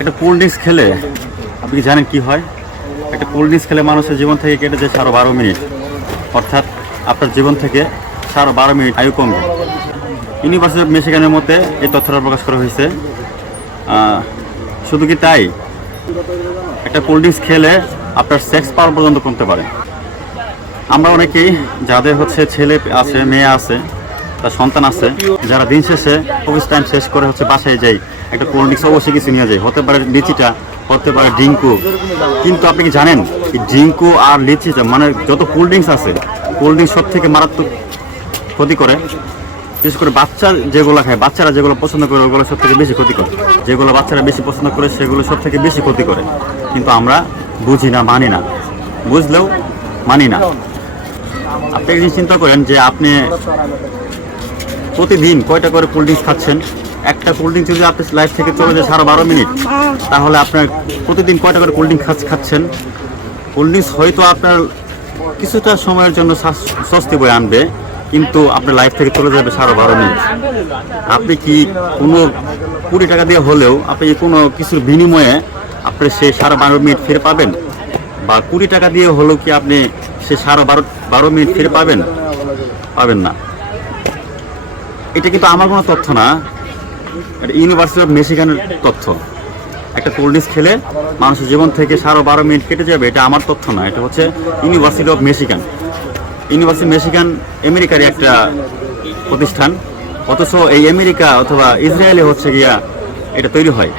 একটা cold drinks খেলে, আপনি জানেন কি হয়? একটা কোল্ড ড্রিঙ্কস খেলে মানুষের জীবন থেকে কেটে যায় সাড়ে বারো মিনিট। অর্থাৎ আপনার জীবন থেকে সাড়ে বারো মিনিট আয়ু কমবে। ইউনিভার্সিটি অফ মিশিগানের মধ্যে এই তথ্যটা প্রকাশ করা হয়েছে। শুধু কি তাই? একটা কোল্ড ড্রিঙ্কস খেলে আপনার সেক্স পাওয়ার পর্যন্ত কমতে পারে। আমরা অনেকেই, যাদের হচ্ছে ছেলে আছে, মেয়ে আছে তার সন্তান আছে, যারা দিন শেষে অফিস টাইম শেষ করে হচ্ছে বাসায় যাই, একটা কোল্ড অবশ্যই কিছু নিয়ে যায়। হতে পারে লিচিটা, হতে পারে ডিঙ্কু কিন্তু আপনি কি জানেন ডিঙ্কু আর লিচিটা মানে যত কোল্ড ড্রিঙ্কস আছে কোল্ড ড্রিঙ্কস সব থেকে মারাত্মক ক্ষতি করে। বিশেষ করে বাচ্চা যেগুলো খায়, বাচ্চারা যেগুলো পছন্দ করে, ওগুলো সব থেকে বেশি ক্ষতি করে। যেগুলো বাচ্চারা বেশি পছন্দ করে, সেগুলো সব থেকে বেশি ক্ষতি করে। কিন্তু আমরা বুঝি না, মানি না। বুঝলেও মানি না। আপনি একদিন চিন্তা করেন যে আপনি প্রতিদিন কয়টা করে কোল্ড ড্রিঙ্কস খাচ্ছেন? একটা কোল্ড ড্রিঙ্কস যদি আপনি লাইফ থেকে চলে যায় সাড়ে বারো মিনিট, তাহলে আপনার প্রতিদিন কয়টা করে কোল্ড ড্রিঙ্কস খাচ্ছেন? কোল্ড ড্রিঙ্কস হয়তো আপনার কিছুটা সময়ের জন্য স্বস্তি বয়ে আনবে, কিন্তু আপনার লাইফ থেকে চলে যাবে সাড়ে বারো মিনিট। আপনি কি কোনো কুড়ি টাকা দিয়ে হলেও আপনি কোনো কিছুর বিনিময়ে আপনি সেই সাড়ে বারো মিনিট ফিরে পাবেন? বা কুড়ি টাকা দিয়ে হলেও কি আপনি সে সাড়ে বারো বারো মিনিট ফিরে পাবেন? পাবেন না। এটা কিন্তু আমার কোনো তথ্য না। এটা ইউনিভার্সিটি অফ মেশিগানের তথ্য। একটা কোল্ড খেলে মানুষের জীবন থেকে সারো বারো মিনিট কেটে যাবে, এটা আমার তথ্য না। এটা হচ্ছে university of Michigan university Michigan আমেরিকারই একটা প্রতিষ্ঠান। অথচ এই আমেরিকা অথবা ইসরায়েলে হচ্ছে গিয়া এটা তৈরি হয়।